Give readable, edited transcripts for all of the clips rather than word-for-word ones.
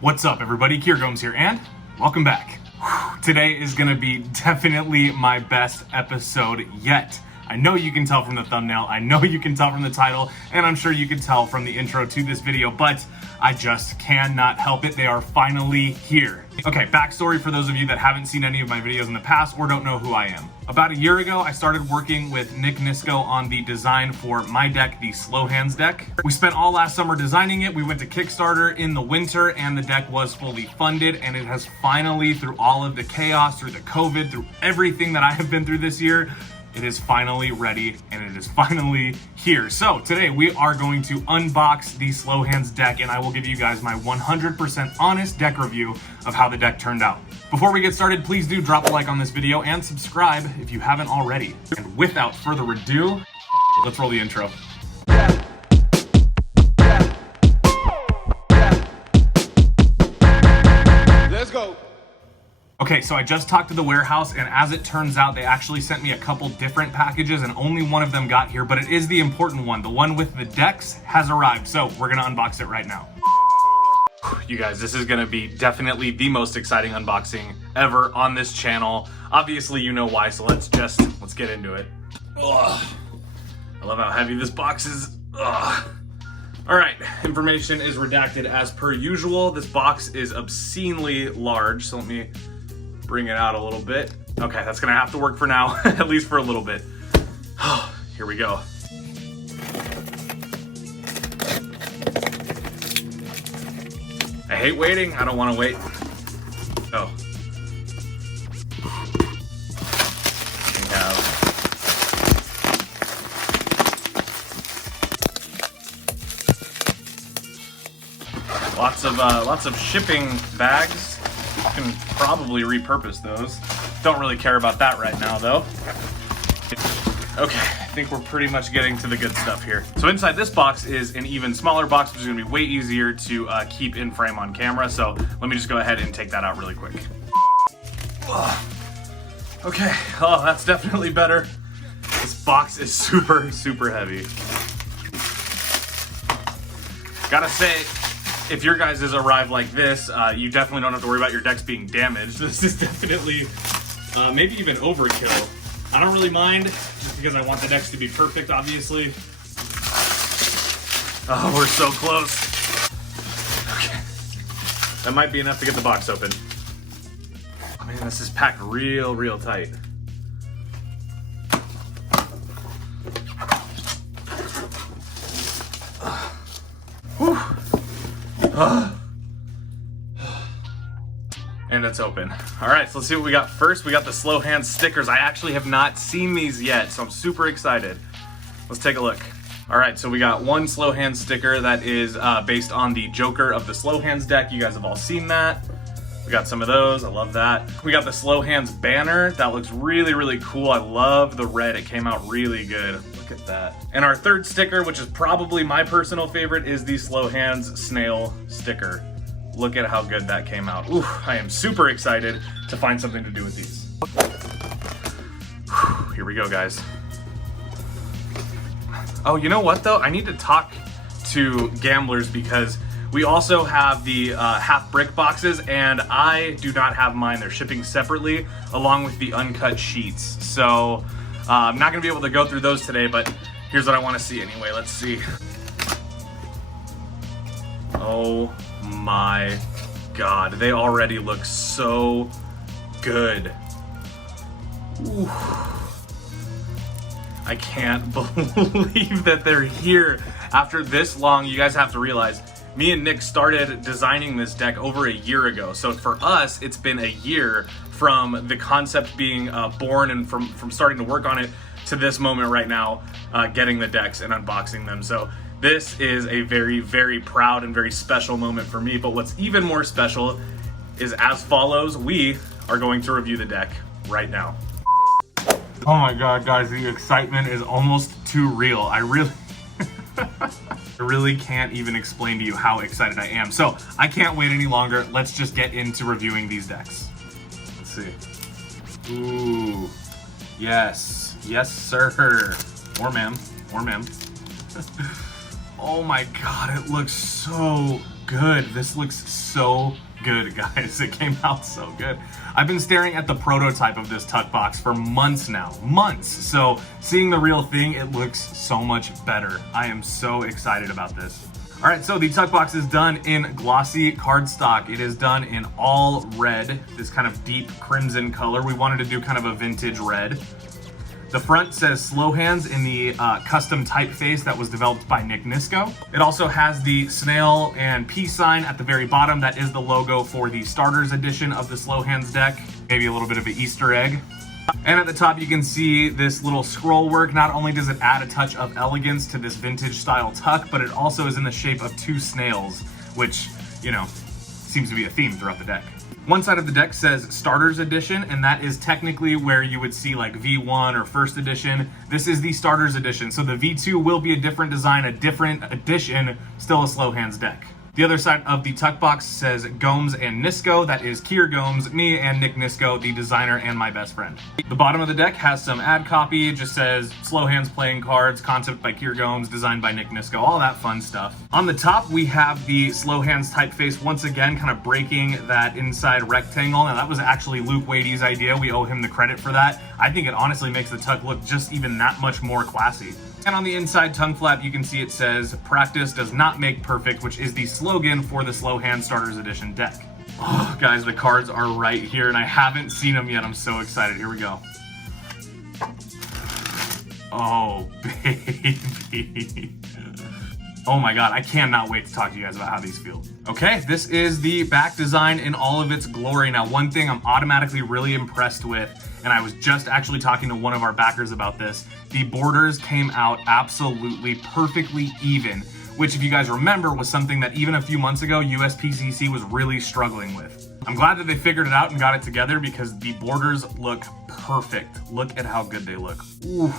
What's up, everybody? Kier Gomes here, and welcome back. Today is gonna be definitely my best episode yet. I know you can tell from the thumbnail, I know you can tell from the title, and I'm sure you can tell from the intro to this video, but I just cannot help it. They are finally here. Okay, backstory for those of you that haven't seen any of my videos in the past or don't know who I am. About a year ago, I started working with Nick Nisco on the design for my deck, the Slowhands deck. We spent all last summer designing it. We went to Kickstarter in the winter and the deck was fully funded, and it has finally, through all of the chaos, through the COVID, through everything that I have been through this year, it is finally ready and it is finally here. So today we are going to unbox the Slowhands deck, and I will give you guys my 100% honest deck review of how the deck turned out. Before we get started, please do drop a like on this video and subscribe if you haven't already. And without further ado, let's roll the intro. Let's go. Okay, so I just talked to the warehouse, and as it turns out, they actually sent me a couple different packages and only one of them got here, but it is the important one. The one with the decks has arrived, so we're gonna unbox it right now. You guys, this is gonna be definitely the most exciting unboxing ever on this channel. Obviously, you know why, so let's get into it. Ugh. I love how heavy this box is. Ugh. All right, information is redacted as per usual. This box is obscenely large, so let me bring it out a little bit. Okay, that's gonna have to work for now, at least for a little bit. Here we go. I hate waiting, I don't wanna wait. Oh. We have lots of shipping bags. You can probably repurpose those. Don't really care about that right now though. Okay, I think we're pretty much getting to the good stuff here. So inside this box is an even smaller box, which is gonna be way easier to keep in frame on camera. So let me just go ahead and take that out really quick. Okay, oh, that's definitely better. This box is super, super heavy. Gotta say, if your guys' arrive like this, you definitely don't have to worry about your decks being damaged. This is definitely, maybe even overkill. I don't really mind, just because I want the decks to be perfect, obviously. Oh, we're so close. Okay. That might be enough to get the box open. Oh man, this is packed real tight. Whew. And it's open. All right, so let's see what we got first. We got the Slowhands stickers. I actually have not seen these yet, so I'm super excited. Let's take a look. All right, so we got one Slowhands sticker that is based on the Joker of the Slowhands deck. You guys have all seen that. We got some of those, I love that. We got the Slowhands banner. That looks really cool. I love the red, it came out really good. Look at that. And our third sticker, which is probably my personal favorite, is the Slowhands snail sticker. Look at how good that came out. Ooh, I am super excited to find something to do with these. Whew, here we go, guys. Oh, you know what though? I need to talk to gamblers because we also have the half brick boxes, and I do not have mine. They're shipping separately along with the uncut sheets. So I'm not gonna be able to go through those today, but here's what I wanna see anyway. Let's see. Oh my God, they already look so good. Ooh. I can't believe that they're here after this long. You guys have to realize, me and Nick started designing this deck over a year ago. So for us, it's been a year from the concept being born and from starting to work on it to this moment right now, getting the decks and unboxing them. So this is a very proud and very special moment for me. But what's even more special is as follows. We are going to review the deck right now. Oh my God, guys, the excitement is almost too real. I really can't even explain to you how excited I am. So I can't wait any longer. Let's just get into reviewing these decks. Let's see. Ooh, yes, sir. Or ma'am. Oh my God, it looks so good. This looks so good, guys. It came out so good. I've been staring at the prototype of this tuck box for months now. Months. So seeing the real thing, it looks so much better. I am so excited about this. All right, so the tuck box is done in glossy cardstock. It is done in all red, this kind of deep crimson color. We wanted to do kind of a vintage red. The front says Slowhands in the custom typeface that was developed by Nick Nisko. It also has the snail and peace sign at the very bottom. That is the logo for the starters edition of the Slowhands deck. Maybe a little bit of an Easter egg. And at the top you can see this little scroll work. Not only does it add a touch of elegance to this vintage style tuck, but it also is in the shape of two snails, which, you know, seems to be a theme throughout the deck. One side of the deck says Starters Edition, and that is technically where you would see like V1 or First Edition. This is the Starters Edition, so the V2 will be a different design, a different edition, still a Slowhands deck. The other side of the tuck box says Gomes and Nisko. That is Kier Gomes, me and Nick Nisko, the designer and my best friend. The bottom of the deck has some ad copy. It just says Slowhands playing cards, concept by Kier Gomes, designed by Nick Nisko, all that fun stuff. On the top, we have the Slowhands typeface once again, kind of breaking that inside rectangle. Now that was actually Luke Wade's idea. We owe him the credit for that. I think it honestly makes the tuck look just even that much more classy. And on the inside tongue flap, you can see it says, "Practice does not make perfect," which is the slogan for the Slowhands Starters Edition deck. Oh, guys, the cards are right here, and I haven't seen them yet. I'm so excited. Here we go. Oh, baby. Oh my God, I cannot wait to talk to you guys about how these feel. Okay, this is the back design in all of its glory. Now, one thing I'm automatically really impressed with, and I was just actually talking to one of our backers about this, the borders came out absolutely perfectly even, which, if you guys remember, was something that even a few months ago, USPCC was really struggling with. I'm glad that they figured it out and got it together because the borders look perfect. Look at how good they look. Ooh.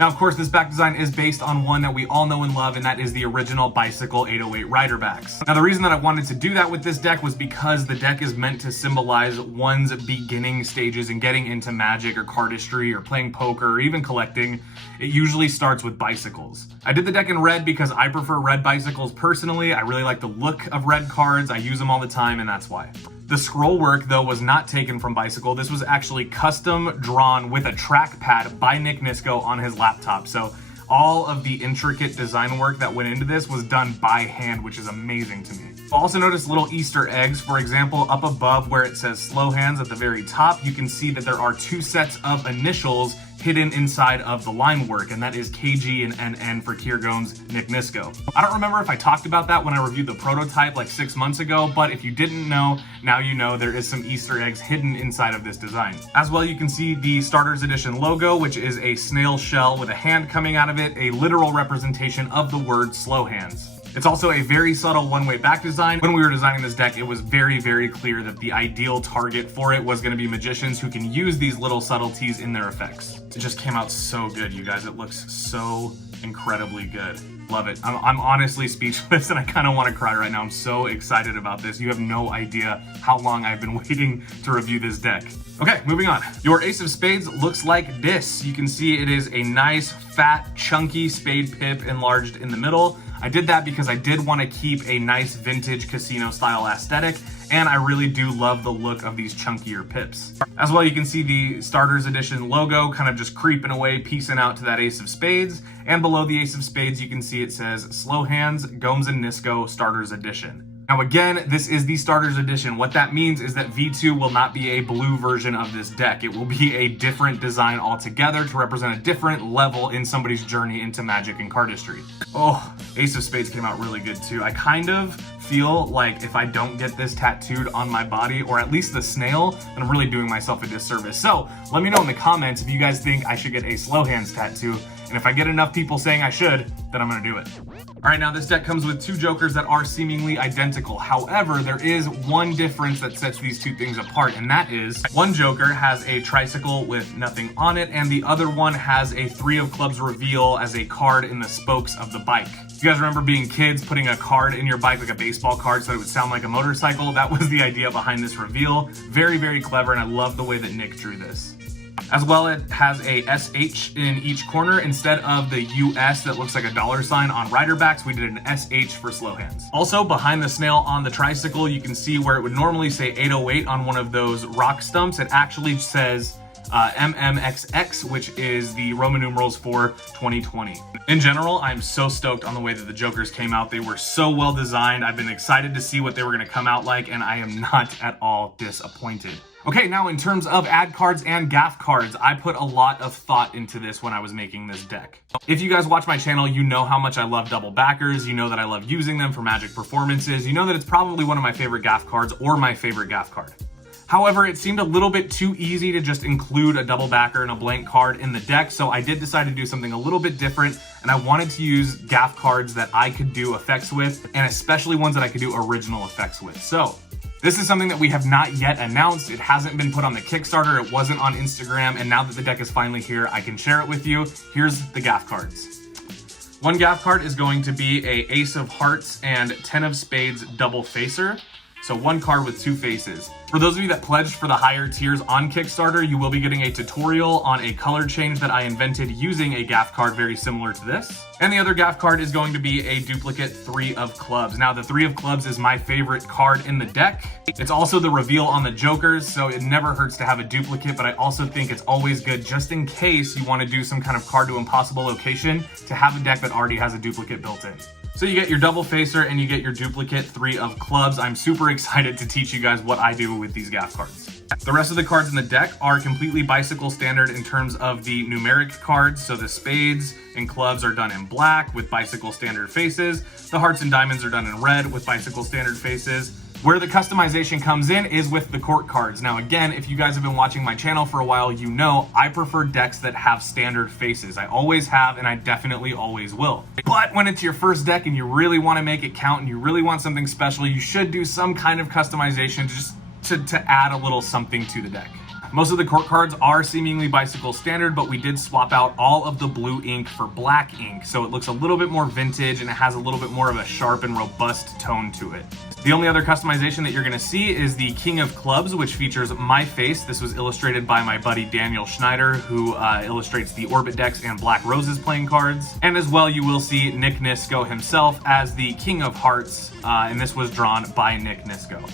Now, of course, this back design is based on one that we all know and love, and that is the original Bicycle 808 rider backs. Now, the reason that I wanted to do that with this deck was because the deck is meant to symbolize one's beginning stages in getting into Magic or cardistry or playing poker or even collecting. It usually starts with bicycles. I did the deck in red because I prefer red bicycles personally. I really like the look of red cards. I use them all the time, and that's why. The scroll work, though, was not taken from Bicycle. This was actually custom drawn with a trackpad by Nick Nisko on his laptop. So all of the intricate design work that went into this was done by hand, which is amazing to me. You'll also notice little Easter eggs. For example, up above where it says Slowhands at the very top, you can see that there are two sets of initials hidden inside of the line work, and that is KG and NN for Kier Gomes, Nick Nisko. I don't remember if I talked about that when I reviewed the prototype like 6 months ago, but if you didn't know, now you know there is some Easter eggs hidden inside of this design. As well, you can see the Starters Edition logo, which is a snail shell with a hand coming out of it, a literal representation of the word Slowhands. It's also a very subtle one-way back design. When we were designing this deck, it was very, very clear that the ideal target for it was going to be magicians who can use these little subtleties in their effects. It just came out so good, you guys. It looks so incredibly good. Love it. I'm honestly speechless, and I kind of want to cry right now. I'm so excited about this. You have no idea how long I've been waiting to review this deck. Okay, moving on. Your Ace of Spades looks like this. You can see it is a nice, fat, chunky spade pip enlarged in the middle. I did that because I did want to keep a nice vintage casino style aesthetic, and I really do love the look of these chunkier pips. As well, you can see the Starters Edition logo kind of just creeping away, piecing out to that Ace of Spades, and below the Ace of Spades, you can see it says Slowhands, Gomes and Nisko Starters Edition. Now again, this is the Starters Edition. What that means is that V2 will not be a blue version of this deck. It will be a different design altogether to represent a different level in somebody's journey into Magic and cardistry. Oh, Ace of Spades came out really good too. I kind of feel like if I don't get this tattooed on my body, or at least the snail, then I'm really doing myself a disservice. So let me know in the comments if you guys think I should get a Slowhands tattoo. And if I get enough people saying I should, then I'm gonna do it. All right, now this deck comes with two jokers that are seemingly identical. However, there is one difference that sets these two things apart, and that is one joker has a tricycle with nothing on it, and the other one has a 3 of clubs reveal as a card in the spokes of the bike. You guys remember being kids, putting a card in your bike, like a baseball card, so it would sound like a motorcycle? That was the idea behind this reveal. Very, very clever, and I love the way that Nick drew this. As well, it has a SH in each corner. Instead of the US that looks like a $ on rider backs, we did an SH for Slowhands. Also, behind the snail on the tricycle, you can see where it would normally say 808 on one of those rock stumps. It actually says MMXX, which is the Roman numerals for 2020. In general, I'm so stoked on the way that the Jokers came out. They were so well designed. I've been excited to see what they were going to come out like, and I am not at all disappointed. Okay, now in terms of ad cards and gaff cards, I put a lot of thought into this when I was making this deck. If you guys watch my channel, you know how much I love double backers. You know that I love using them for Magic performances. You know that it's probably one of my favorite gaff cards or my favorite gaff card. However, it seemed a little bit too easy to just include a double backer and a blank card in the deck, so I did decide to do something a little bit different, and I wanted to use gaff cards that I could do effects with, and especially ones that I could do original effects with. So this is something that we have not yet announced. It hasn't been put on the Kickstarter, it wasn't on Instagram, and now that the deck is finally here, I can share it with you. Here's the gaff cards. One gaff card is going to be a Ace of Hearts and 10 of Spades double facer. So one card with two faces. For those of you that pledged for the higher tiers on Kickstarter, you will be getting a tutorial on a color change that I invented using a gaff card very similar to this. And the other gaff card is going to be a duplicate 3 of Clubs. Now the 3 of Clubs is my favorite card in the deck. It's also the reveal on the Jokers, so it never hurts to have a duplicate, but I also think it's always good just in case you want to do some kind of card to impossible location to have a deck that already has a duplicate built in. So you get your double facer and you get your duplicate 3 of Clubs. I'm super excited to teach you guys what I do with these gaff cards. The rest of the cards in the deck are completely bicycle standard in terms of the numeric cards. So the spades and clubs are done in black with bicycle standard faces. The hearts and diamonds are done in red with bicycle standard faces. Where the customization comes in is with the court cards. Now again, if you guys have been watching my channel for a while, you know I prefer decks that have standard faces. I always have, and I definitely always will. But when it's your first deck and you really want to make it count and you really want something special, you should do some kind of customization just to add a little something to the deck. Most of the court cards are seemingly bicycle standard, but we did swap out all of the blue ink for black ink, so it looks a little bit more vintage and it has a little bit more of a sharp and robust tone to it. The only other customization that you're gonna see is the King of Clubs, which features my face. This was illustrated by my buddy Daniel Schneider, who illustrates the Orbit decks and Black Roses playing cards. And as well, you will see Nick Nisko himself as the King of Hearts, and this was drawn by Nick Nisko.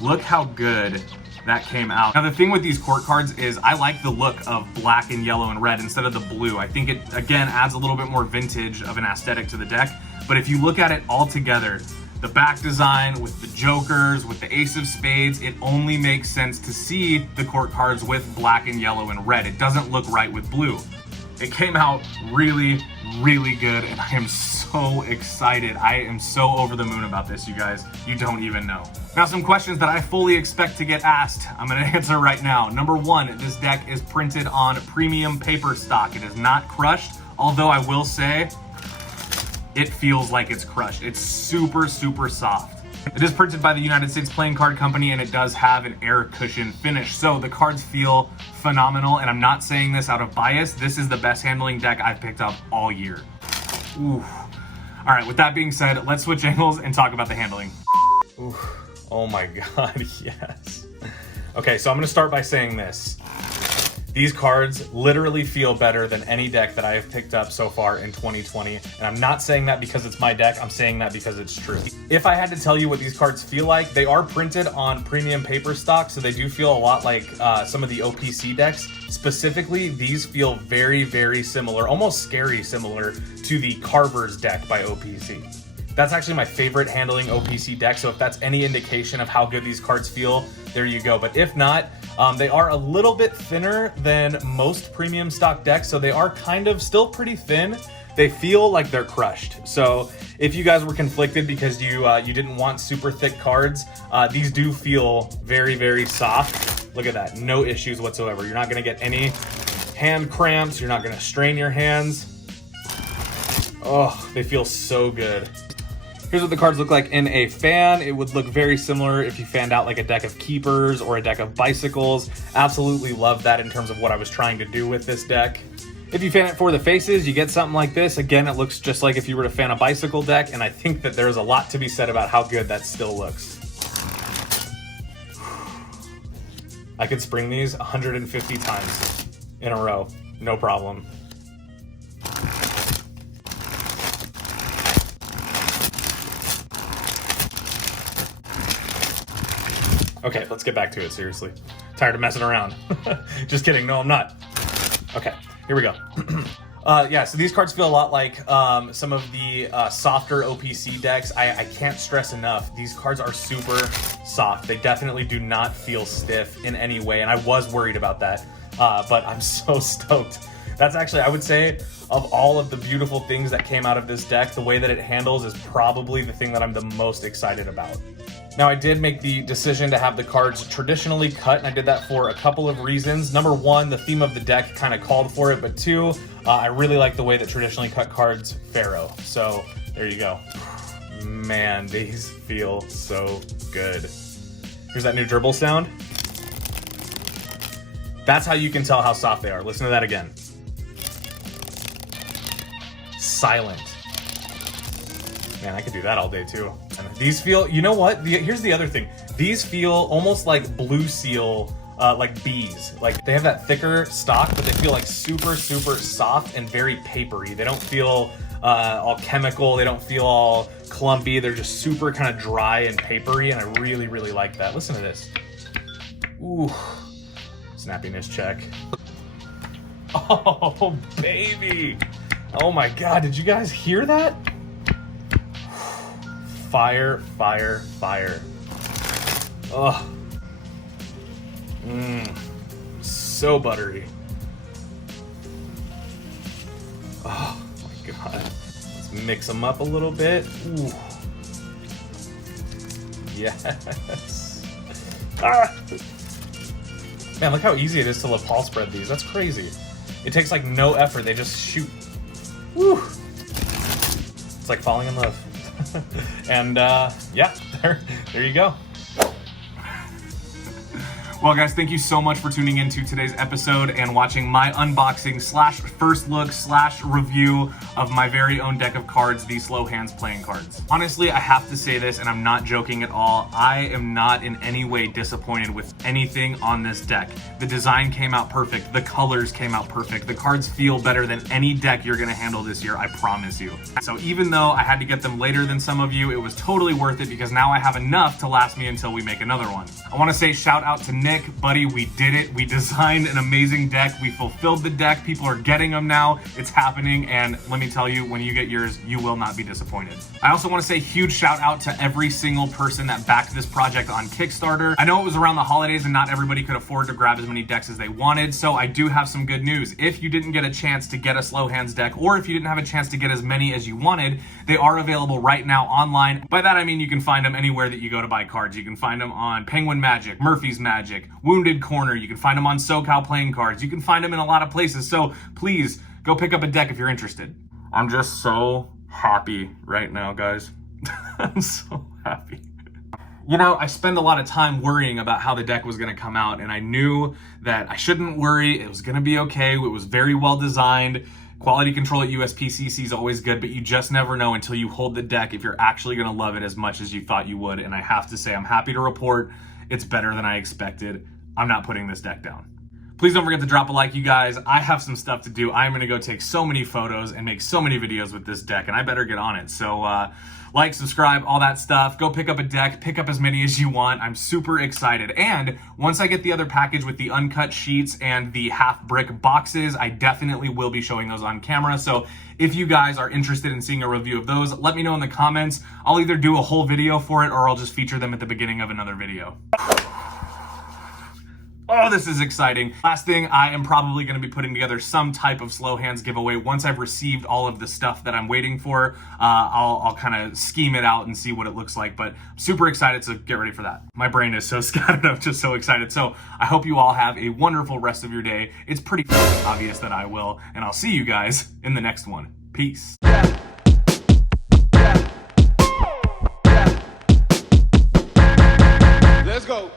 Look how good that came out. Now the thing with these court cards is I like the look of black and yellow and red instead of the blue. I think it, again, adds a little bit more vintage of an aesthetic to the deck. But if you look at it all together, the back design with the Jokers, with the Ace of Spades, it only makes sense to see the court cards with black and yellow and red. It doesn't look right with blue. It came out really, really good, and I am so excited. I am so over the moon about this, you guys. You don't even know. Now, some questions that I fully expect to get asked, I'm gonna answer right now. Number one, this deck is printed on premium paper stock. It is not crushed, although I will say, it feels like it's crushed. It's super, super soft. It is printed by the United States Playing Card Company, and it does have an air cushion finish. So the cards feel phenomenal, and I'm not saying this out of bias. This is the best handling deck I've picked up all year. Ooh. All right, with that being said, let's switch angles and talk about the handling. Ooh. Oh my God, yes. Okay, so I'm gonna start by saying this. These cards literally feel better than any deck that I have picked up so far in 2020. And I'm not saying that because it's my deck, I'm saying that because it's true. If I had to tell you what these cards feel like, they are printed on premium paper stock, so they do feel a lot like some of the OPC decks. Specifically, these feel very, very similar, almost scary similar to the Carver's deck by OPC. That's actually my favorite handling OPC deck, so if that's any indication of how good these cards feel, there you go. But if not, they are a little bit thinner than most premium stock decks, so they are kind of still pretty thin. They feel like they're crushed. So if you guys were conflicted because you didn't want super thick cards, these do feel very, very soft. Look at that, no issues whatsoever. You're not gonna get any hand cramps, you're not gonna strain your hands. Oh, they feel so good. Here's what the cards look like in a fan. It would look very similar if you fanned out like a deck of Keepers or a deck of Bicycles. Absolutely love that in terms of what I was trying to do with this deck. If you fan it for the faces, you get something like this. Again, it looks just like if you were to fan a Bicycle deck, and I think that there's a lot to be said about how good that still looks. I could spring these 150 times. in a row. No problem. Okay, let's get back to it, seriously. Tired of messing around. Just kidding, no I'm not. Okay, here we go. Yeah, so these cards feel a lot like some of the softer OPC decks. I can't stress enough, these cards are super soft. They definitely do not feel stiff in any way, and I was worried about that, but I'm so stoked. That's actually, I would say, of all of the beautiful things that came out of this deck, the way that it handles is probably the thing that I'm the most excited about. Now, I did make the decision to have the cards traditionally cut, and I did that for a couple of reasons. Number one, the theme of the deck kind of called for it, but two, I really like the way that traditionally cut cards Pharaoh. So there you go. Man, these feel so good. Here's that new gerbil sound. That's how you can tell how soft they are. Listen to that again. Silent. Man, I could do that all day too. And these feel, you know what? Here's the other thing. These feel almost like blue seal, like bees. Like they have that thicker stock, but they feel like super, super soft and very papery. They don't feel all chemical. They don't feel all clumpy. They're just super kind of dry and papery, and I really, really like that. Listen to this. Ooh, snappiness check. Oh, baby. Oh my God, did you guys hear that? Fire, fire, fire. Oh. So buttery. Oh my God. Let's mix them up a little bit. Ooh. Yes. Ah. Man, look how easy it is to lapel spread these. That's crazy. It takes like no effort. They just shoot. Woo. It's like falling in love. And yeah, there you go. Well, guys, thank you so much for tuning into today's episode and watching my unboxing slash first look slash review of my very own deck of cards, the Slowhands playing cards. Honestly, I have to say this, and I'm not joking at all. I am not in any way disappointed with anything on this deck. The design came out perfect. The colors came out perfect. The cards feel better than any deck you're gonna handle this year, I promise you. So even though I had to get them later than some of you, it was totally worth it because now I have enough to last me until we make another one. I wanna say shout out to Nick. Buddy, we did it. We designed an amazing deck. We fulfilled the deck. People are getting them now. It's happening. And let me tell you, when you get yours, you will not be disappointed. I also want to say huge shout out to every single person that backed this project on Kickstarter. I know it was around the holidays and not everybody could afford to grab as many decks as they wanted. So I do have some good news. If you didn't get a chance to get a Slowhands deck, or if you didn't have a chance to get as many as you wanted, they are available right now online. By that, I mean you can find them anywhere that you go to buy cards. You can find them on Penguin Magic, Murphy's Magic, Wounded Corner. You can find them on SoCal Playing Cards. You can find them in a lot of places. So please go pick up a deck if you're interested. I'm just so happy right now, guys. I'm so happy. You know, I spend a lot of time worrying about how the deck was going to come out, and I knew that I shouldn't worry. It was going to be okay. It was very well designed. Quality control at USPCC is always good, but you just never know until you hold the deck if you're actually going to love it as much as you thought you would. And I have to say, I'm happy to report it's better than I expected. I'm not putting this deck down. Please don't forget to drop a like, you guys. I have some stuff to do. I'm gonna go take so many photos and make so many videos with this deck, and I better get on it. So like, subscribe, all that stuff. Go pick up a deck, pick up as many as you want. I'm super excited. And once I get the other package with the uncut sheets and the half brick boxes, I definitely will be showing those on camera. So if you guys are interested in seeing a review of those, let me know in the comments. I'll either do a whole video for it or I'll just feature them at the beginning of another video. Oh, this is exciting. Last thing, I am probably going to be putting together some type of Slowhands giveaway. Once I've received all of the stuff that I'm waiting for, I'll kind of scheme it out and see what it looks like, but I'm super excited, so get ready for that. My brain is so scattered, I'm just so excited. So I hope you all have a wonderful rest of your day. It's pretty obvious that I will, and I'll see you guys in the next one. Peace. Let's go.